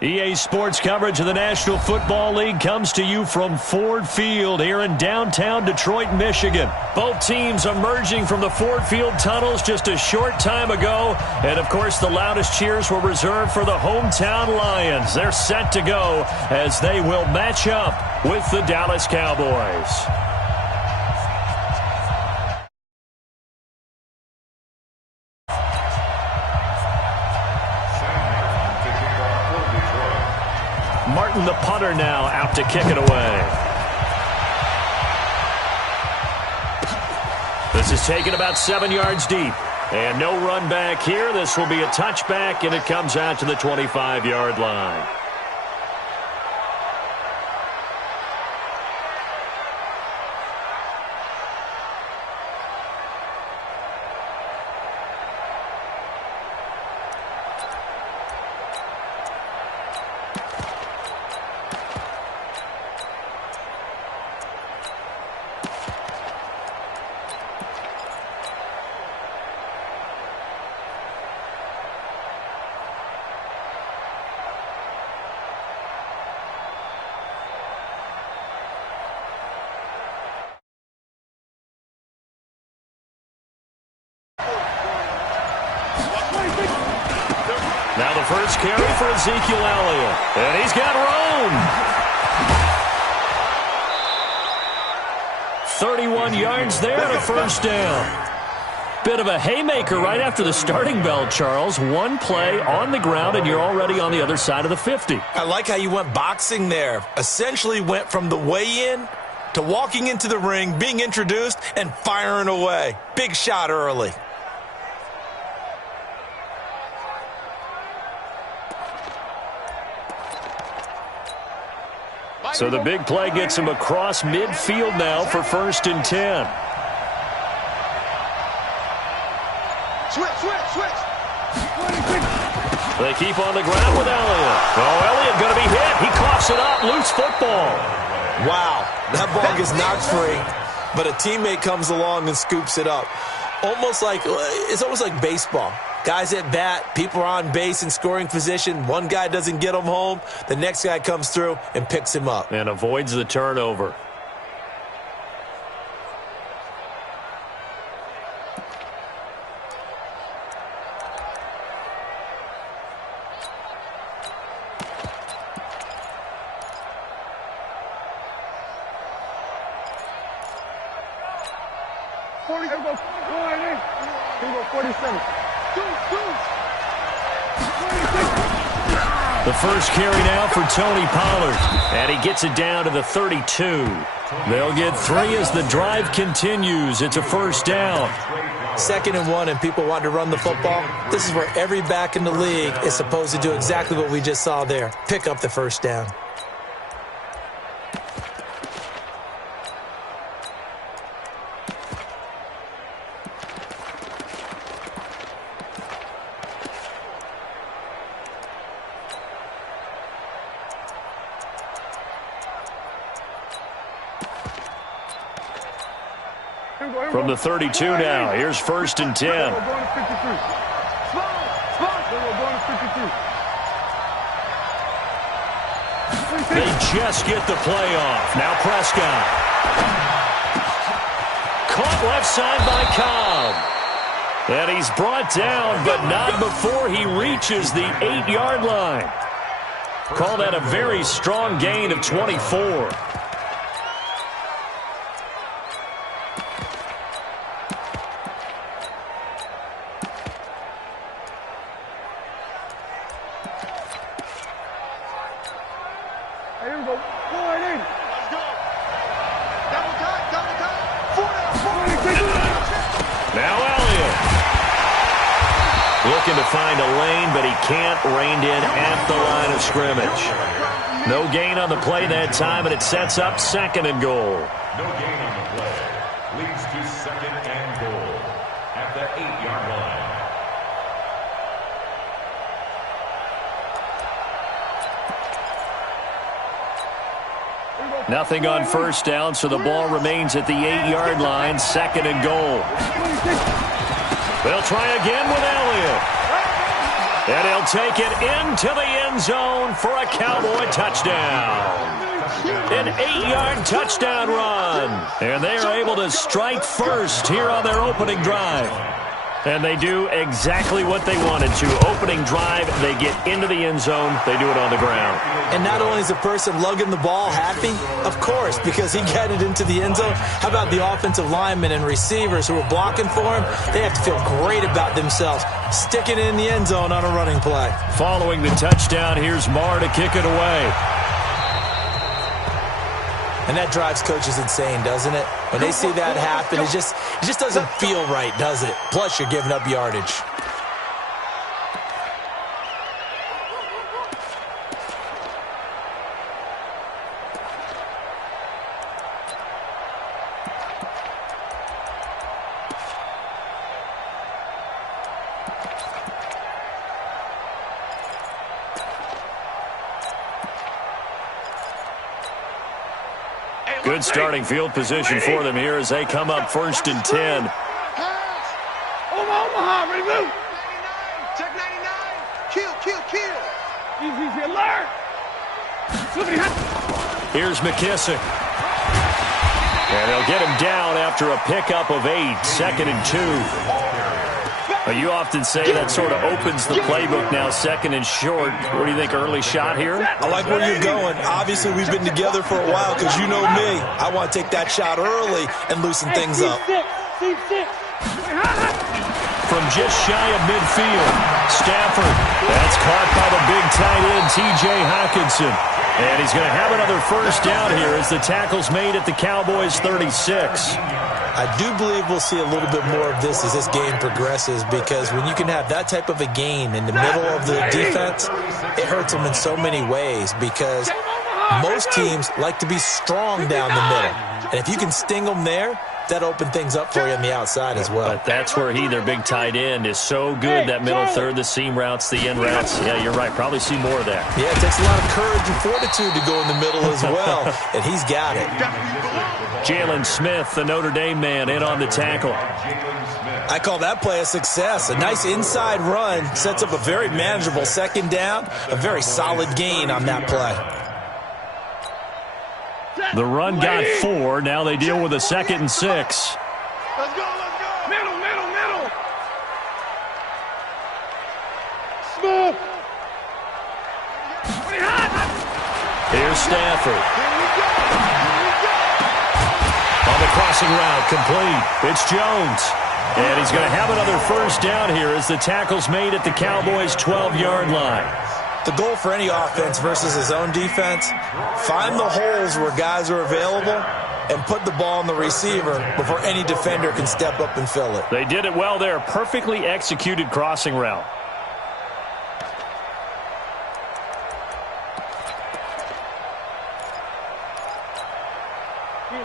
EA Sports coverage of the National Football League comes to you from Ford Field here in downtown Detroit, Michigan. Both teams emerging from the Ford Field tunnels just a short time ago. And, of course, the loudest cheers were reserved for the hometown Lions. They're set to go as they will match up with the Dallas Cowboys. Martin, the punter, now out to kick it away. This is taken about 7 yards deep. And no run back here. This will be a touchback, and it comes out to the 25-yard line. Now the first carry for Ezekiel Elliott. And he's got room. 31 yards there and a first down. Bit of a haymaker right after the starting bell, Charles. One play on the ground, and you're already on the other side of the 50. I like how you went boxing there. Essentially went from the weigh-in to walking into the ring, being introduced, and firing away. Big shot early. So the big play gets him across midfield now for 1st and 10. Switch. They keep on the ground with Elliott. Oh, Elliott going to be hit. He coughs it up. Loose football. Wow, that ball gets knocked free, but a teammate comes along and scoops it up. It's almost like baseball. Guys at bat, people are on base in scoring position. One guy doesn't get him home. The next guy comes through and picks him up. And avoids the turnover. The first carry now for Tony Pollard. And he gets it down to the 32. They'll get 3 as the drive continues. It's a first down. 2nd and 1 and people want to run the football. This is where every back in the league is supposed to do exactly what we just saw there. Pick up the first down. From the 32 now, here's 1st and 10. They just get the play off. Now Prescott. Caught left side by Cobb. And he's brought down, but not before he reaches the 8-yard line. Call that a very strong gain of 24. Looking to find a lane, but he can't. Reined in at the line of scrimmage. No gain on the play that time, and it sets up 2nd and goal. No gain on the play. Leads to 2nd and goal at the 8-yard line. Nothing on first down, so the ball remains at the 8-yard line. 2nd and goal. They'll try again with Elliott. And he'll take it into the end zone for a Cowboy touchdown. An 8-yard touchdown run. And they are able to strike first here on their opening drive. And they do exactly what they wanted to. Opening drive, they get into the end zone. They do it on the ground. And not only is the person lugging the ball happy, of course, because he got it into the end zone. How about the offensive linemen and receivers who are blocking for him? They have to feel great about themselves, sticking it in the end zone on a running play. Following the touchdown, here's Marr to kick it away. And that drives coaches insane, doesn't it? When they see that happen, it just doesn't feel right, does it? Plus, you're giving up yardage. Good starting field position for them here as they come up 1st and 10. Omaha, ready, move. 99, check 99. Kill. Easy, alert. Here's McKissick. And they'll get him down after a pickup of 8, 2nd and 2. You often say that sort of opens the playbook now, 2nd and short. What do you think, early shot here? I like where you're going. Obviously, we've been together for a while because you know me. I want to take that shot early and loosen things up. From just shy of midfield, Stafford. That's caught by the big tight end, T.J. Hockenson. And he's going to have another first down here as the tackle's made at the Cowboys' 36. I do believe we'll see a little bit more of this as this game progresses, because when you can have that type of a gain in the middle of the defense, it hurts them in so many ways, because most teams like to be strong down the middle. And if you can sting them there, that open things up for you on the outside as well. But that's where their big tight end, is so good. That middle third, the seam routes, the end routes. Yeah, you're right. Probably see more of that. Yeah, it takes a lot of courage and fortitude to go in the middle as well, and he's got it. Jalen Smith, the Notre Dame man, in on the tackle. I call that play a success. A nice inside run sets up a very manageable 2nd down, a very solid gain on that play. The run got 4. Now they deal with a 2nd and 6. Let's go. Middle. Smooth. Here's Stafford. On the crossing route, complete. It's Jones. And he's going to have another first down here as the tackle's made at the Cowboys' 12-yard line. The goal for any offense versus his own defense, find the holes where guys are available and put the ball on the receiver before any defender can step up and fill it. They did it well there. Perfectly executed crossing route.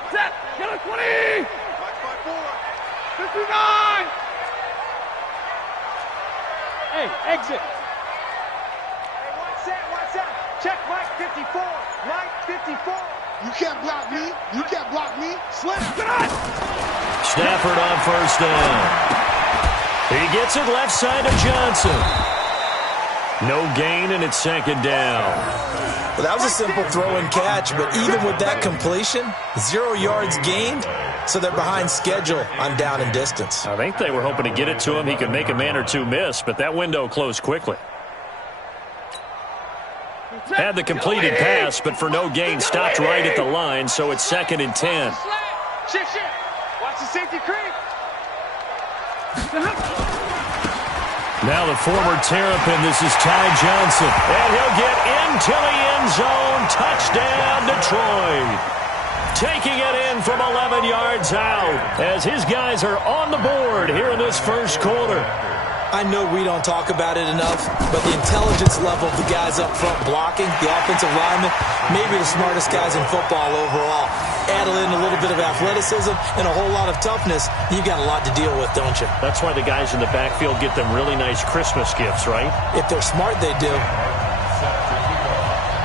Set. Get a 20. 59. Hey, exit. Watch out. Check Mike 54. Mike 54. You can't block me. Slip. Stafford on first down. He gets it left side of Johnson. No gain, and it's 2nd down. Well, that was a simple throw and catch, but even with that completion, 0 yards gained, so they're behind schedule on down and distance. I think they were hoping to get it to him. He could make a man or two miss, but that window closed quickly. Had the completed pass, but for no gain, stopped right at the line, so it's 2nd and 10. Shit. Watch the safety creep. Now the former Terrapin, this is Ty Johnson. And he'll get into the end zone. Touchdown, Detroit. Taking it in from 11 yards out as his guys are on the board here in this first quarter. I know we don't talk about it enough, but the intelligence level of the guys up front blocking, the offensive linemen, maybe the smartest guys in football overall. Add in a little bit of athleticism and a whole lot of toughness, you've got a lot to deal with, don't you? That's why the guys in the backfield get them really nice Christmas gifts, right? If they're smart, they do.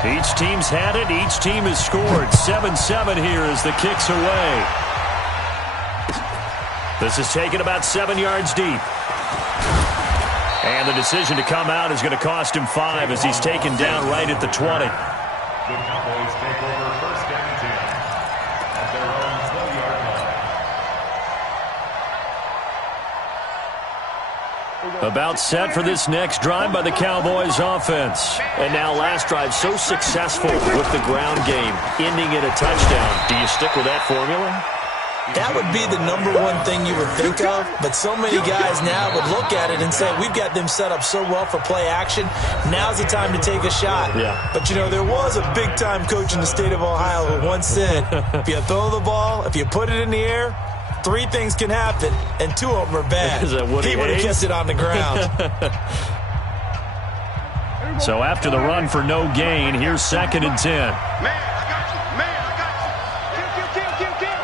Each team's had it. Each team has scored. 7-7 here as the kick's away. This is taken about 7 yards deep. And the decision to come out is going to cost him 5 as he's taken down right at the 20. The Cowboys take over first down 10 at their own 20-yard line. About set for this next drive by the Cowboys offense. And now last drive so successful with the ground game, ending in a touchdown. Do you stick with that formula? That would be the number one thing you would think of, but so many guys now would look at it and say, we've got them set up so well for play action, now's the time to take a shot. Yeah. But, you know, there was a big-time coach in the state of Ohio who once said, if you throw the ball, if you put it in the air, 3 things can happen, and 2 of them are bad. Is that what he would have kept it on the ground. So after the run for no gain, here's 2nd and 10. Man, I got you. Man, I got you. Kill.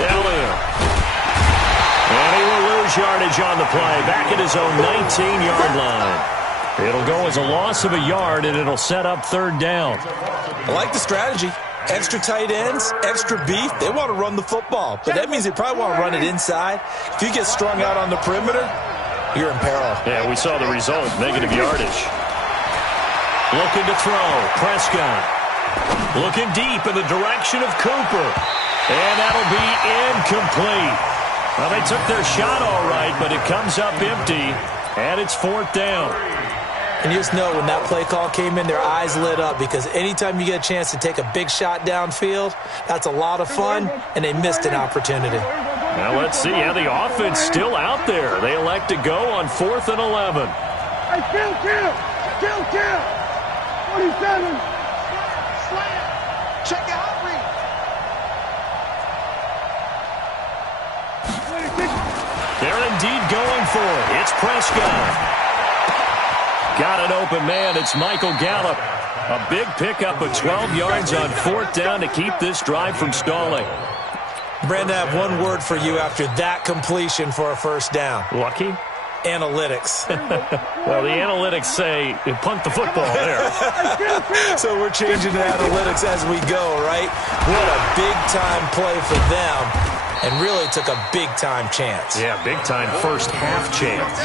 Elliott. And he will lose yardage on the play. Back at his own 19-yard line. It'll go as a loss of a yard, and it'll set up 3rd down. I like the strategy. Extra tight ends, extra beef. They want to run the football, but that means they probably want to run it inside. If you get strung out on the perimeter, you're in peril. Yeah, we saw the result, negative yardage. Looking to throw, Prescott. Looking deep in the direction of Cooper. And that'll be incomplete. Well, they took their shot all right, but it comes up empty, and it's 4th down. And you just know when that play call came in, their eyes lit up because anytime you get a chance to take a big shot downfield, that's a lot of fun, and they missed an opportunity. Now let's see. Yeah, the offense still out there. They elect to go on 4th and 11. Hey, kill. 27. Slam. Check out read. 26. They're indeed going for it. It's Prescott. Got an open man. It's Michael Gallup. A big pickup of 12 yards on 4th down to keep this drive from stalling. Brandon, I have one word for you after that completion for a 1st down. Lucky? Analytics. Well, the analytics say you punt the football there. So we're changing the analytics as we go, right? What a big-time play for them, and really took a big-time chance. Yeah, big-time first half chance.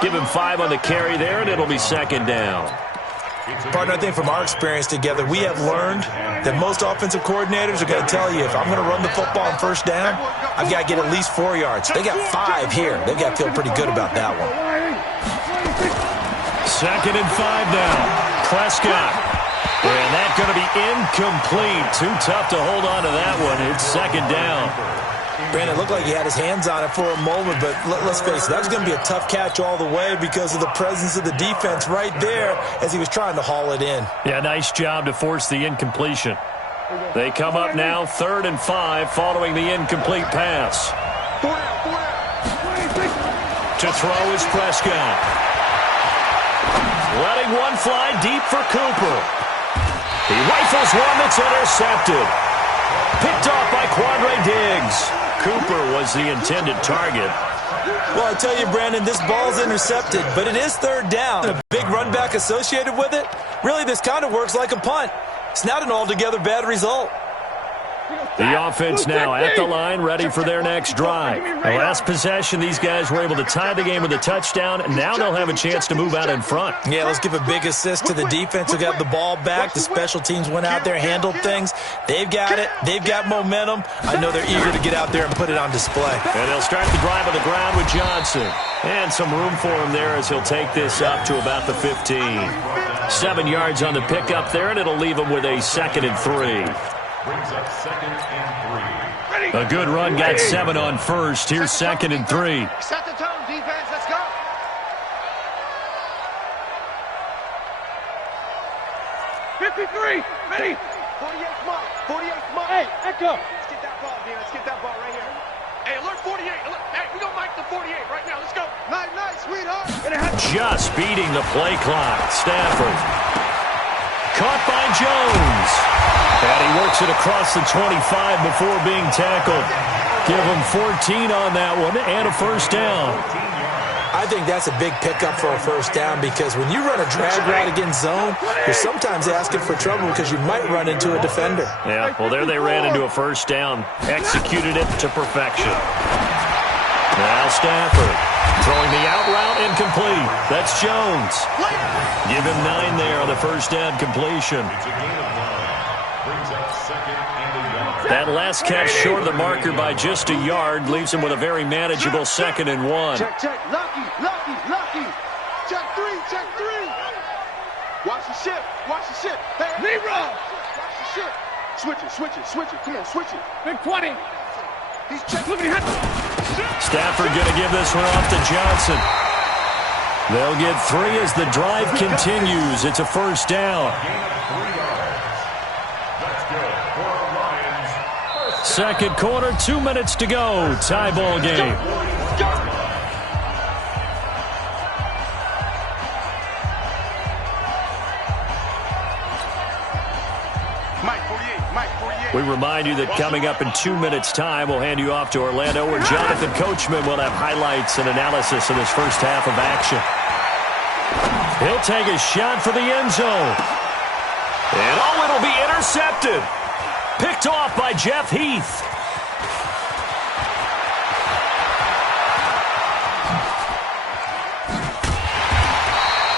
Give him 5 on the carry there, and it'll be 2nd down. Partner, I think from our experience together, we have learned that most offensive coordinators are going to tell you, if I'm going to run the football on 1st down, I've got to get at least 4 yards. They got 5 here. They've got to feel pretty good about that one. 2nd and 5 now. Prescott. And that's going to be incomplete. Too tough to hold on to that one. It's 2nd down. Brandon, it looked like he had his hands on it for a moment, but let's face it, that was going to be a tough catch all the way because of the presence of the defense right there as he was trying to haul it in. Yeah, nice job to force the incompletion. They come up now 3rd and 5 following the incomplete pass. To throw is Prescott. Letting one fly deep for Cooper. He rifles one that's intercepted. Picked off by Quandre Diggs. Cooper was the intended target. Well, I tell you, Brandon, this ball's intercepted, but it is 3rd down. A big run back associated with it. Really, this kind of works like a punt. It's not an altogether bad result. The offense now at the line, ready for their next drive. The last possession, these guys were able to tie the game with a touchdown, and now they'll have a chance to move out in front. Yeah, let's give a big assist to the defense who got the ball back. The special teams went out there, handled things. They've got it. They've got momentum. I know they're eager to get out there and put it on display. And they'll start the drive on the ground with Johnson. And some room for him there as he'll take this up to about the 15. 7 yards on the pickup there, and it'll leave him with a 2nd and 3. Brings up 2nd and 3. A good run got 7 on 1st. Here's 2nd and 3. Set the tone, defense. Let's go. 53. Ready. 48 smart. 48 smart. Hey, Echo. Let's get that ball, dude. Let's get that ball right here. Hey, alert 48. Alert. Hey, we gonna mic the 48 right now. Let's go. Night, sweetheart. Just beating the play clock. Stafford. Caught by Jones. And he works it across the 25 before being tackled. Give him 14 on that one and a 1st down. I think that's a big pickup for a first down because when you run a drag route against zone, you're sometimes asking for trouble because you might run into a defender. Yeah, well, there they ran into a first down. Executed it to perfection. Now Stafford throwing the out route incomplete. That's Jones. Give him 9 there on the first down completion. That last catch short of the marker by just a yard leaves him with a very manageable 2nd and 1. Check. Lucky. Check three. Watch the ship. Hey, Nero. Watch the ship. Switch it. Come on, switch it. Big 20. He's checking. Look at him. Stafford going to give this one off to Johnson. They'll get 3 as the drive continues. It's a first down. Second quarter, 2 minutes to go. Tie ball game. We remind you that coming up in 2 minutes' time, we'll hand you off to Orlando, where Jonathan Coachman will have highlights and analysis of this first half of action. He'll take a shot for the end zone. And it'll be intercepted. Picked off by Jeff Heath.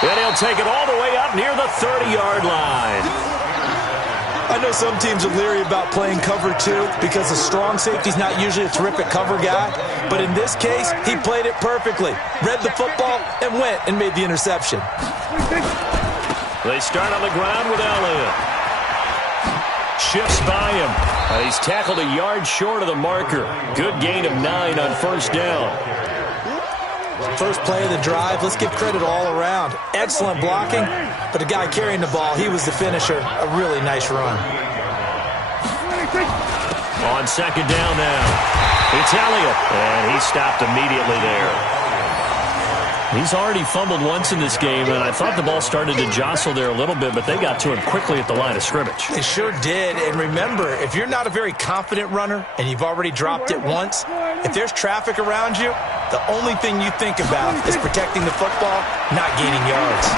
And he'll take it all the way up near the 30-yard line. I know some teams are leery about playing cover 2 because a strong safety's not usually a terrific cover guy. But in this case, he played it perfectly. Read the football and went and made the interception. They start on the ground with Elliott. Shifts by him. He's tackled a yard short of the marker. Good gain of 9 on first down. First play of the drive, let's give credit all around. Excellent blocking, but the guy carrying the ball, he was the finisher. A really nice run. On second down now, it's Elliott, and he stopped immediately there. He's already fumbled once in this game, and I thought the ball started to jostle there a little bit, but they got to him quickly at the line of scrimmage. They sure did, and remember, if you're not a very confident runner and you've already dropped it once, if there's traffic around you, the only thing you think about is protecting the football, not gaining yards.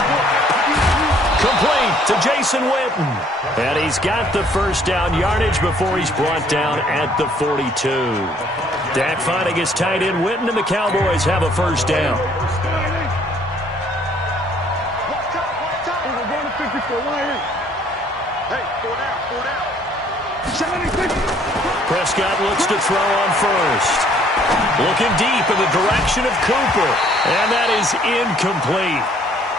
Complete to Jason Witten. And he's got the first down yardage before he's brought down at the 42. Dak finding his tight end Witten, and the Cowboys have a first down. Prescott looks to throw on first. Looking deep in the direction of Cooper. And that is incomplete.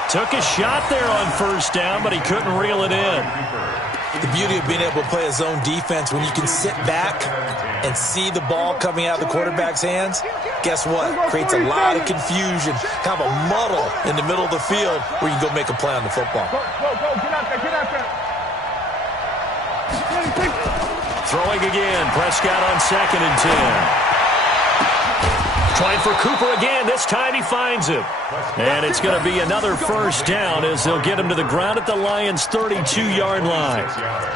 Took a shot there on first down, but he couldn't reel it in. The beauty of being able to play a zone defense when you can sit back and see the ball coming out of the quarterback's hands, guess what? Creates a lot of confusion, kind of a muddle in the middle of the field where you can go make a play on the football. Go, get out there. Throwing again, Prescott on 2nd and 10. Trying for Cooper again. This time he finds it. And it's going to be another first down as they'll get him to the ground at the Lions' 32-yard line.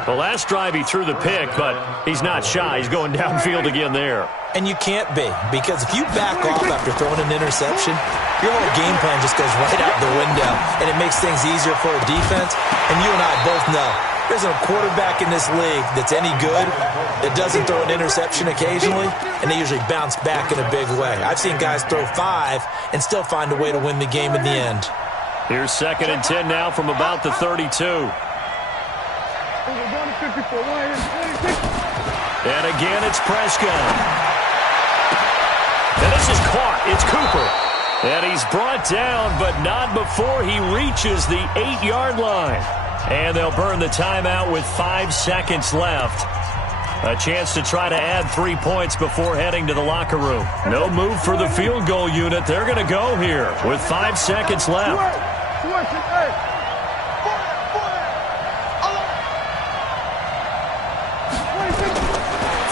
The last drive he threw the pick, but he's not shy. He's going downfield again there. And you can't be, because if you back off after throwing an interception, your whole game plan just goes right out the window, and it makes things easier for a defense. And you and I both know there's a quarterback in this league that's any good that doesn't throw an interception occasionally, and they usually bounce back in a big way. I've seen guys throw 5 and still find a way to win the game in the end. Here's 2nd and 10 now from about the 32. And again, it's Prescott. And this is caught. It's Cooper. And he's brought down, but not before he reaches the 8-yard line. And they'll burn the timeout with 5 seconds left. A chance to try to add 3 points before heading to the locker room. No move for the field goal unit. They're going to go here with 5 seconds left.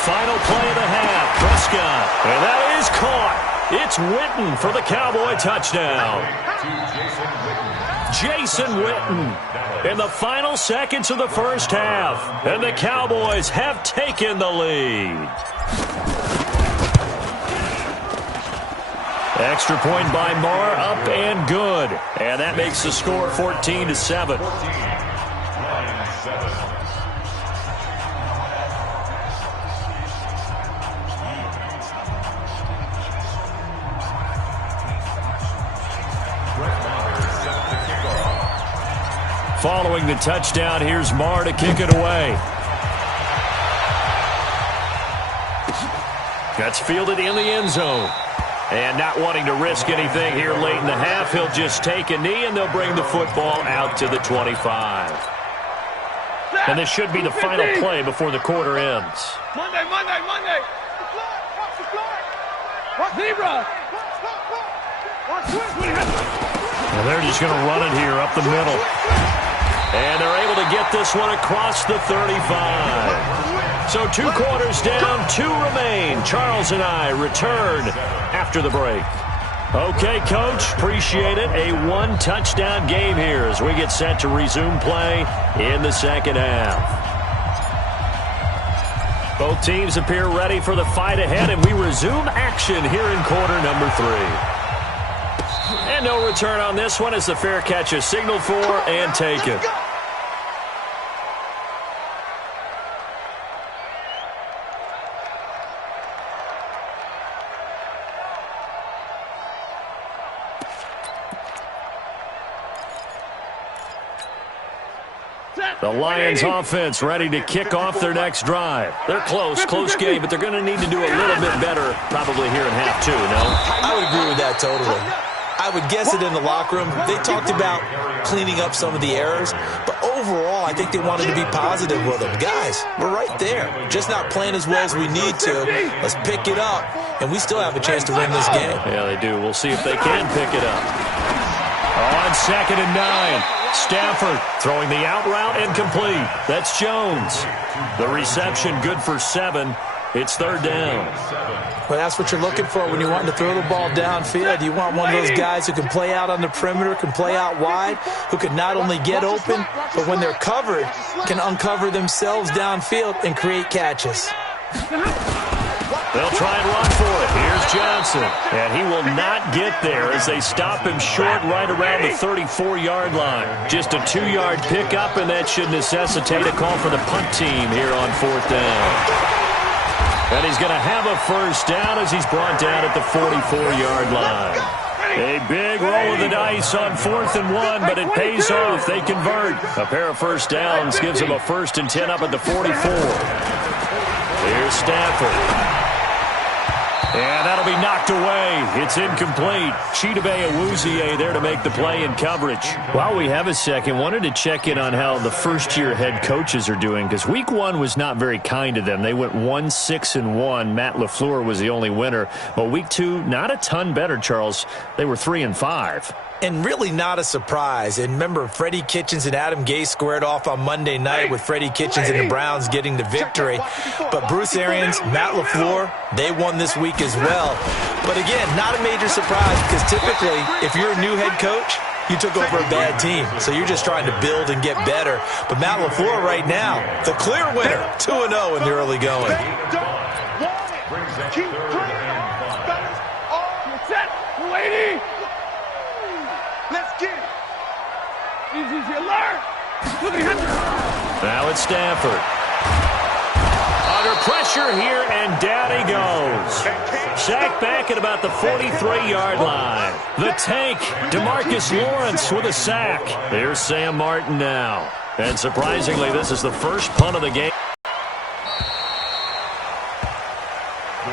Final play of the half. Prescott. And that is caught. It's Witten for the Cowboy touchdown. Jason Witten in the final seconds of the first half. And the Cowboys have taken the lead. Extra point by Marr, up and good. And that makes the score 14-7. Following the touchdown, here's Marr to kick it away. That's fielded in the end zone. And not wanting to risk anything here late in the half, he'll just take a knee, and they'll bring the football out to the 25. And this should be the final play before the quarter ends. Monday. Zebra. And they're just going to run it here up the middle. And they're able to get this one across the 35. So 2 quarters down, 2 remain. Charles and I return after the break. Okay, Coach, appreciate it. A 1-touchdown game here as we get set to resume play in the second half. Both teams appear ready for the fight ahead, and we resume action here in quarter number 3. And no return on this one as the fair catch is signaled for and taken. The Lions offense ready to kick off their next drive. They're close game, but they're going to need to do a little bit better probably here in half 2, no? I would agree with that totally. I would guess it in the locker room. They talked about cleaning up some of the errors, but overall, I think they wanted to be positive with them. Guys, we're right there. Just not playing as well as we need to. Let's pick it up, and we still have a chance to win this game. Yeah, they do. We'll see if they can pick it up. On 2nd and 9. Stafford throwing the out route and complete. That's Jones. The reception good for 7. It's 3rd down. Well, that's what you're looking for when you're wanting to throw the ball downfield. You want one of those guys who can play out on the perimeter, can play out wide, who can not only get open, but when they're covered, can uncover themselves downfield and create catches. They'll try and run for it. Here's Johnson. And he will not get there as they stop him short right around the 34-yard line. Just a 2-yard pickup, and that should necessitate a call for the punt team here on 4th down. And he's going to have a 1st down as he's brought down at the 44-yard line. A big roll of the dice on 4th and 1, but it pays off. They convert. A pair of 1st downs gives them a 1st and 10 up at the 44. Here's Stafford. And that'll be knocked away. It's incomplete. Chidobe Awuzie there to make the play in coverage. While we have a second, wanted to check in on how the first-year head coaches are doing, because week 1 was not very kind to them. They went 1-6-1. Matt LaFleur was the only winner. But week 2, not a ton better, Charles. They were 3-5. And really not a surprise. And remember, Freddie Kitchens and Adam Gase squared off on Monday night with Freddie Kitchens and the Browns getting the victory. But Bruce Arians, Matt LaFleur, they won this week as well. But again, not a major surprise because typically, if you're a new head coach, you took over a bad team. So you're just trying to build and get better. But Matt LaFleur right now, the clear winner, 2-0 in the early going. Keep waiting. Let's get it. Easy, alert. Now it's Stafford. Under pressure here, and down he goes. Sacked back at about the 43-yard line. The tank, DeMarcus Lawrence with a sack. There's Sam Martin now. And surprisingly, this is the first punt of the game.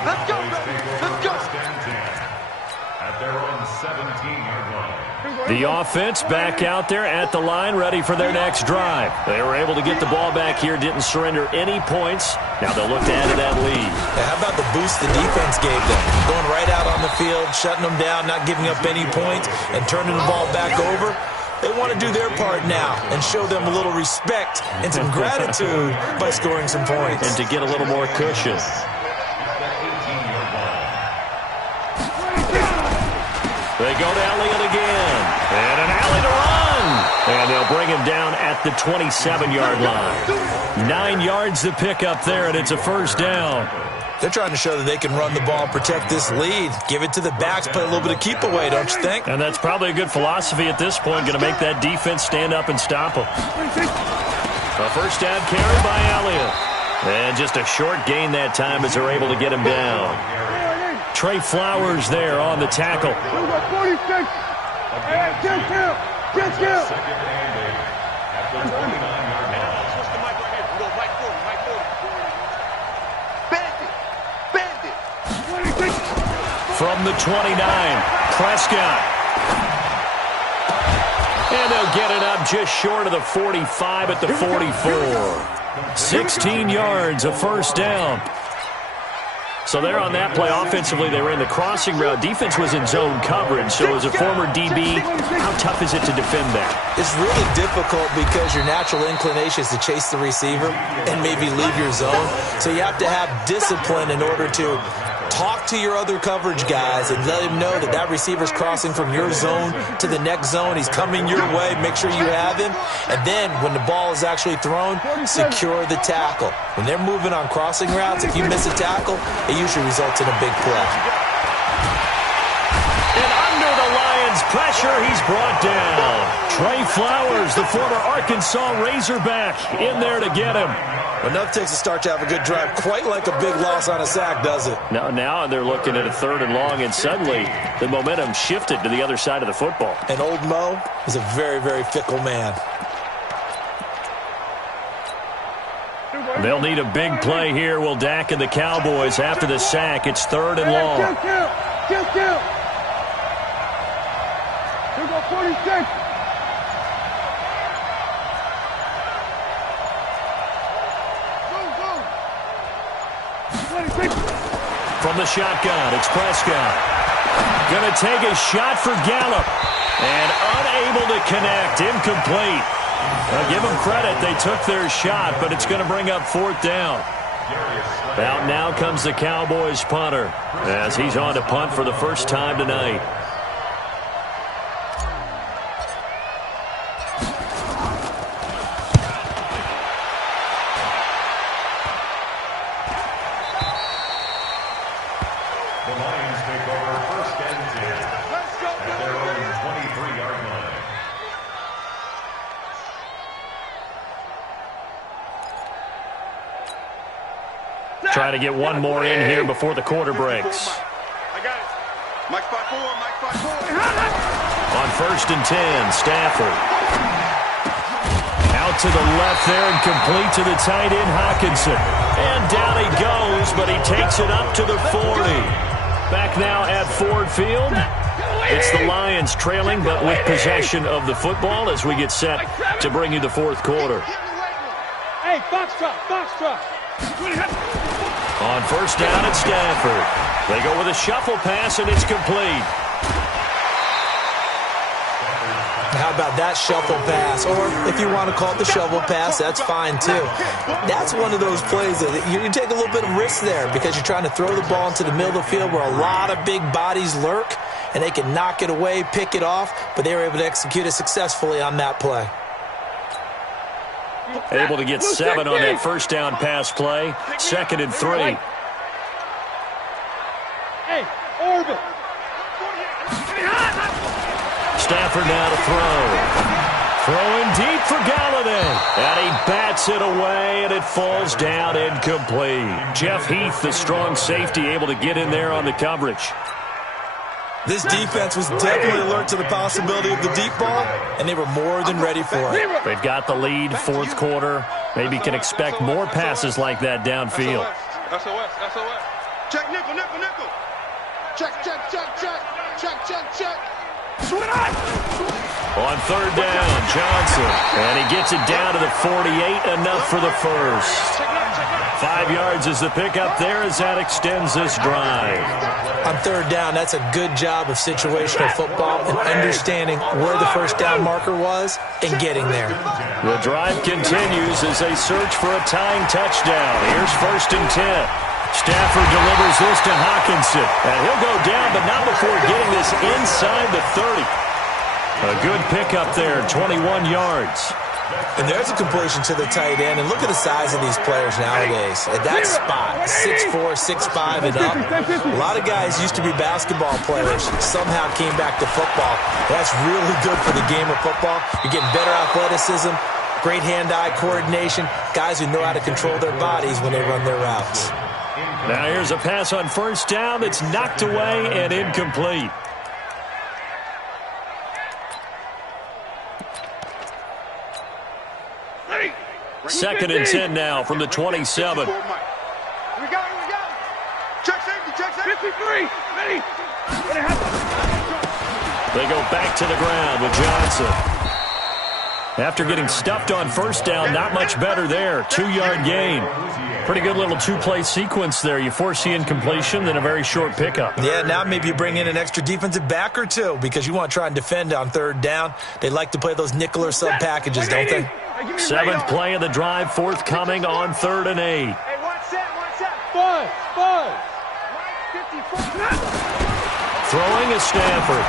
Let's go, baby. Let's go. At their own 17-yard line. The offense back out there at the line, ready for their next drive. They were able to get the ball back here, didn't surrender any points. Now they'll look to add to that lead. Yeah, how about the boost the defense gave them? Going right out on the field, shutting them down, not giving up any points, and turning the ball back over. They want to do their part now and show them a little respect and some gratitude by scoring some points. And to get a little more cushion. They go to Elliott again. And an alley to run. And they'll bring him down at the 27-yard line. 9 yards to pick up there, and it's a 1st down. They're trying to show that they can run the ball and protect this lead. Give it to the backs, play a little bit of keep away, don't you think? And that's probably a good philosophy at this point, going to make that defense stand up and stop them. A first down carry by Elliott. And just a short gain that time as they're able to get him down. Trey Flowers there on the tackle. From the 29, Prescott. And they'll get it up just short of the 45 at the 44. 16 yards, a first down. So there on that play, offensively, they were in the crossing route. Defense was in zone coverage. So as a former DB, how tough is it to defend that? It's really difficult because your natural inclination is to chase the receiver and maybe leave your zone. So you have to have discipline in order to talk to your other coverage guys and let him know that that receiver's crossing from your zone to the next zone. He's coming your way. Make sure you have him. And then when the ball is actually thrown, secure the tackle. When they're moving on crossing routes, if you miss a tackle, it usually results in a big play. And under the Lions' pressure, he's brought down. Trey Flowers, the former Arkansas Razorback, in there to get him. Enough takes a start to have a good drive, quite like a big loss on a sack, does it? Now they're looking at a 3rd and long, and suddenly the momentum shifted to the other side of the football. And old Mo is a very, very fickle man. They'll need a big play here. Will Dak and the Cowboys after the sack. It's 3rd and long. Kill. Here go 46. From the shotgun, it's Prescott. Going to take a shot for Gallup. And unable to connect. Incomplete. Now, give them credit. They took their shot, but it's going to bring up 4th down. Out now comes the Cowboys punter as he's on to punt for the first time tonight. Try to get one more in here before the quarter breaks. I got it. Mike 5-4, Mike 5-4. On 1st and 10, Stafford. Out to the left there and complete to the tight end, Hockenson. And down he goes, but he takes it up to the 40. Back now at Ford Field. It's the Lions trailing, but with possession of the football as we get set to bring you the 4th quarter. Hey, Foxtrot. On 1st down at Stafford. They go with a shuffle pass, and it's complete. How about that shuffle pass? Or if you want to call it the shovel pass, that's fine too. That's one of those plays that you take a little bit of risk there because you're trying to throw the ball into the middle of the field where a lot of big bodies lurk, and they can knock it away, pick it off, but they were able to execute it successfully on that play. Able to get 7 on that first down pass play. 2nd and 3. Hey, Orville. Stafford now to throw. Throwing deep for Galladay. And he bats it away, and it falls down incomplete. Jeff Heath, the strong safety, able to get in there on the coverage. This defense was definitely alert to the possibility of the deep ball, and they were more than ready for it. They've got the lead, 4th quarter. Maybe can expect more passes like that downfield. SOS. Check, nickel. Check. On 3rd down, Johnson. And he gets it down to the 48, enough for the first. 5 yards is the pickup there as that extends this drive. On 3rd down, that's a good job of situational football and understanding where the first down marker was and getting there. The drive continues as they search for a tying touchdown. Here's 1st and 10. Stafford delivers this to Hockenson. And he'll go down, but not before getting this inside the 30. A good pickup there, 21 yards. And there's a completion to the tight end. And look at the size of these players nowadays. At that spot, 6'4", 6'5", and up. A lot of guys used to be basketball players, somehow came back to football. That's really good for the game of football. You're getting better athleticism, great hand-eye coordination, guys who know how to control their bodies when they run their routes. Now here's a pass on first down that's knocked away and incomplete. Second and 10 now from the 27. We got it. Check safety. 53. Ready. They go back to the ground with Johnson. After getting stuffed on first down, not much better there. 2-yard gain. Pretty good little two-play sequence there. You force the incompletion, then a very short pickup. Yeah, now maybe you bring in an extra defensive back or two because you want to try and defend on third down. They like to play those nickel or sub packages, don't they? 7th play of the drive, forthcoming on 3rd and 8. Hey, one set. Buzz. 54. Throwing is Stanford.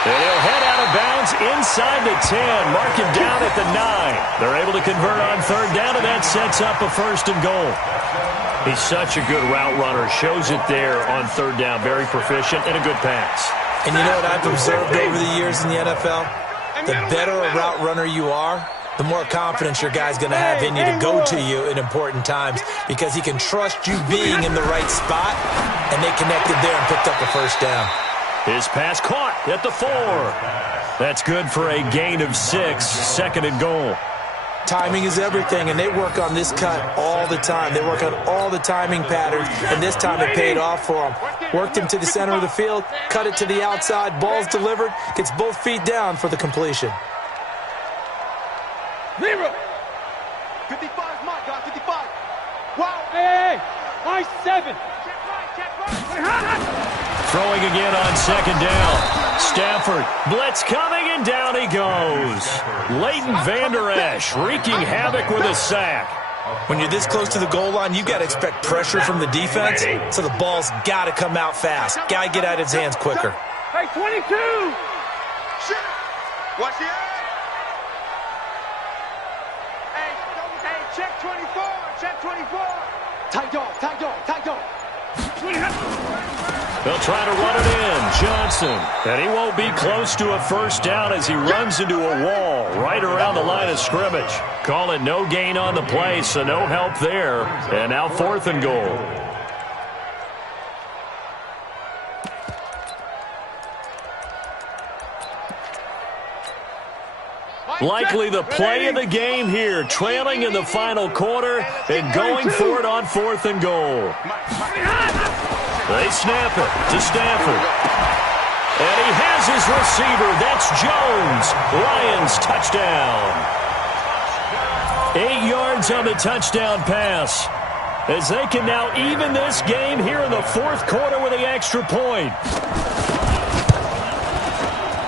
And he'll head out of bounds inside the 10. Mark him down at the 9. They're able to convert on third down, and that sets up a 1st and goal. He's such a good route runner. Shows it there on third down. Very proficient and a good pass. And you know what I've observed over the years in the NFL? The better a route runner you are, the more confidence your guy's going to have in you to go to you in important times because he can trust you being in the right spot, and they connected there and picked up a 1st down. His pass caught at the 4. That's good for a gain of 6, 2nd and goal. Timing is everything, and they work on this cut all the time. They work on all the timing patterns, and this time it paid off for them. Worked him to the center of the field, cut it to the outside, ball's delivered, gets both feet down for the completion. 0. 55, Mike, guys, 55. Wow. Hey, nice 7. Check right. Throwing again on 2nd down. Stafford, blitz coming, and down he goes. Leighton Vander Esch wreaking havoc with a sack. When you're this close to the goal line, you got to expect pressure from the defense, so the ball's got to come out fast. Got to get out of his hands quicker. Hey, 22. Shit. Watch the eye. Hey, check 24. Check 24. Tight dog. They'll try to run it in. Johnson. And he won't be close to a 1st down as he runs into a wall right around the line of scrimmage. Call it no gain on the play, so no help there. And now 4th and goal. Likely the play of the game here, trailing in the final quarter and going for it on 4th and goal. They snap it to Stanford. And he has his receiver. That's Jones. Lions touchdown. 8 yards on the touchdown pass. As they can now even this game here in the 4th quarter with the extra point.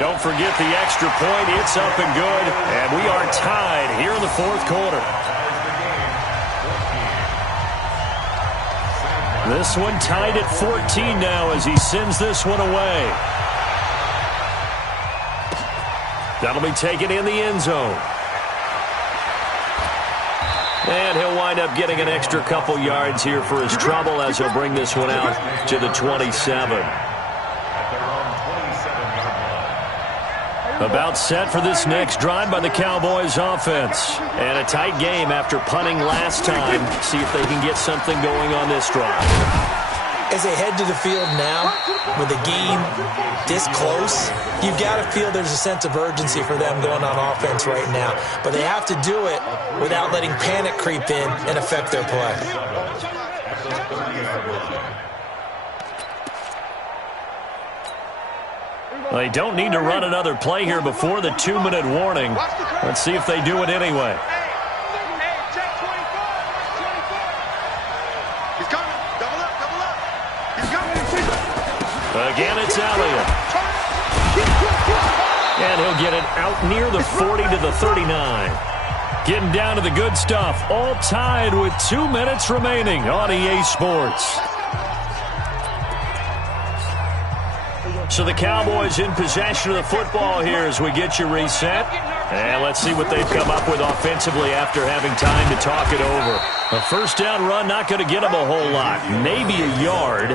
Don't forget the extra point. It's up and good. And we are tied here in the 4th quarter. This one tied at 14 now as he sends this one away. That'll be taken in the end zone. And he'll wind up getting an extra couple yards here for his trouble as he'll bring this one out to the 27. About set for this next drive by the Cowboys offense. And a tight game after punting last time. See if they can get something going on this drive. As they head to the field now, with the game this close, you've got to feel there's a sense of urgency for them going on offense right now. But they have to do it without letting panic creep in and affect their play. They don't need to run another play here before the 2-minute warning. Let's see if they do it anyway. Again, it's Elliott. And he'll get it out near the 40 to the 39. Getting down to the good stuff. All tied with 2 minutes remaining on EA Sports. So the Cowboys in possession of the football here as we get you reset. And let's see what they've come up with offensively after having time to talk it over. A first down run, not going to get them a whole lot. Maybe a yard.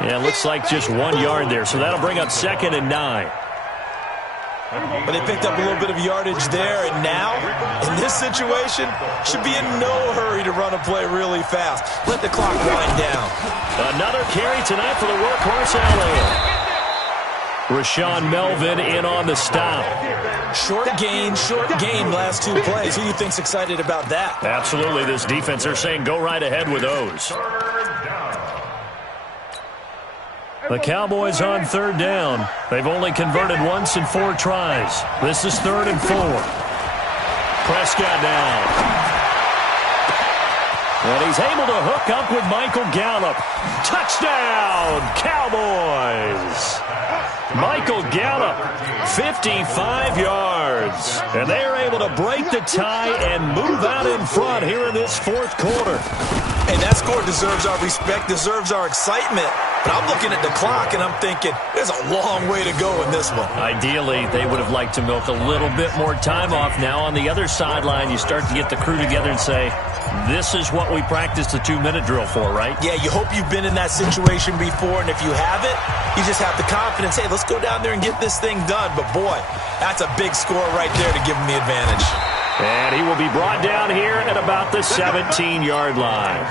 Yeah, it looks like just 1 yard there. So that'll bring up 2nd and 9. But they picked up a little bit of yardage there, and now, in this situation, should be in no hurry to run a play really fast. Let the clock wind down. Another carry tonight for the workhorse Elliott. Rashawn Melvin in on the stop. Short gain last 2 plays. Who do you think's excited about that? Absolutely. This defense, they're saying go right ahead with those. The Cowboys on 3rd down. They've only converted once in 4 tries. This is 3rd and 4. Prescott down. And he's able to hook up with Michael Gallup. Touchdown, Cowboys! Michael Gallup, 55 yards. And they are able to break the tie and move out in front here in this 4th quarter. And that score deserves our respect, deserves our excitement. But I'm looking at the clock, and I'm thinking, there's a long way to go in this one. Ideally, they would have liked to milk a little bit more time off. Now on the other sideline, you start to get the crew together and say, this is what we practiced the 2-minute drill for, right? Yeah, you hope you've been in that situation before, and if you haven't, you just have the confidence, hey, let's go down there and get this thing done. But, boy, that's a big score right there to give them the advantage. And he will be brought down here at about the 17-yard line.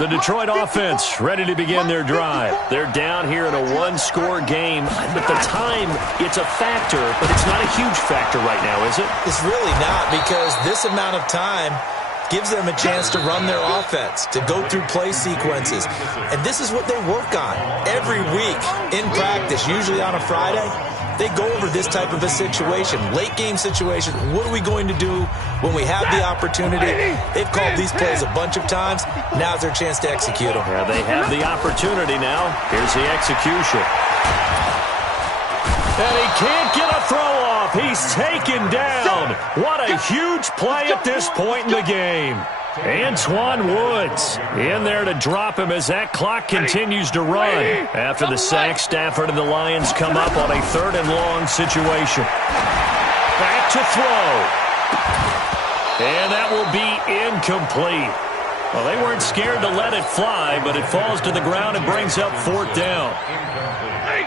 The Detroit offense ready to begin their drive. They're down here in a 1-score game. But the time, it's a factor, but it's not a huge factor right now, is it? It's really not, because this amount of time gives them a chance to run their offense, to go through play sequences. And this is what they work on every week in practice, usually on a Friday. They go over this type of a situation, late game situation. What are we going to do when we have the opportunity? They've called these plays a bunch of times. Now's their chance to execute them. Yeah, they have the opportunity now. Here's the execution. And he can't get a throw off. He's taken down. What a huge play at this point in the game. Antoine Woods in there to drop him as that clock continues to run. After the sack, Stafford and the Lions come up on a 3rd and long situation. Back to throw. And that will be incomplete. Well, they weren't scared to let it fly, but it falls to the ground and brings up 4th down.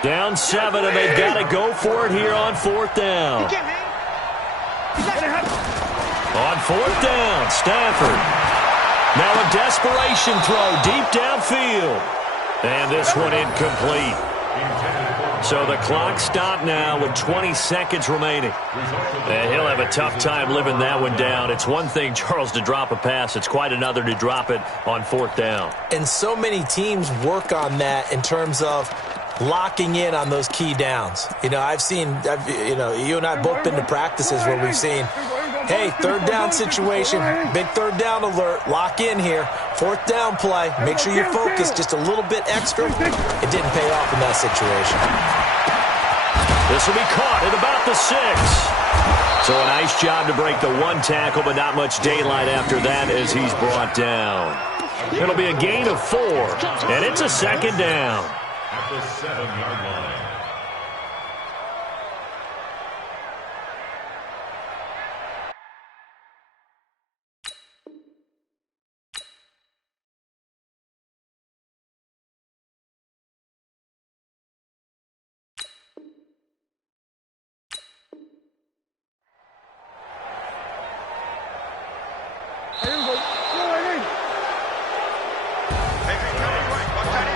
Down 7, and they've got to go for it here on 4th down. On 4th down, Stafford. Now a desperation throw deep downfield. And this one incomplete. So the clock stopped now with 20 seconds remaining. And he'll have a tough time living that one down. It's one thing, Charles, to drop a pass. It's quite another to drop it on 4th down. And so many teams work on that in terms of locking in on those key downs. You know, you and I have both been to practices where we've seen, hey, 3rd down situation, big 3rd down alert, lock in here, 4th down play, make sure you focus just a little bit extra. It didn't pay off in that situation. This will be caught at about the 6. So a nice job to break the 1 tackle, but not much daylight after that as he's brought down. It'll be a gain of 4, and it's a 2nd down. At the 7-yard line.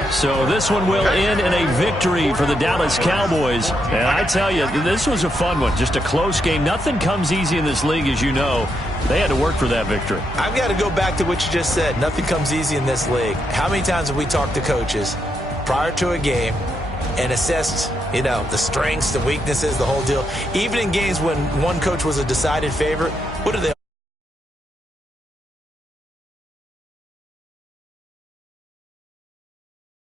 So this one will end in a victory for the Dallas Cowboys. And I tell you, this was a fun one. Just a close game. Nothing comes easy in this league, as you know. They had to work for that victory. I've got to go back to what you just said. Nothing comes easy in this league. How many times have we talked to coaches prior to a game and assessed, the strengths, the weaknesses, the whole deal? Even in games when one coach was a decided favorite, what do they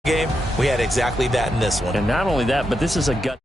game? We had exactly that in this one. And not only that, but this is a gut.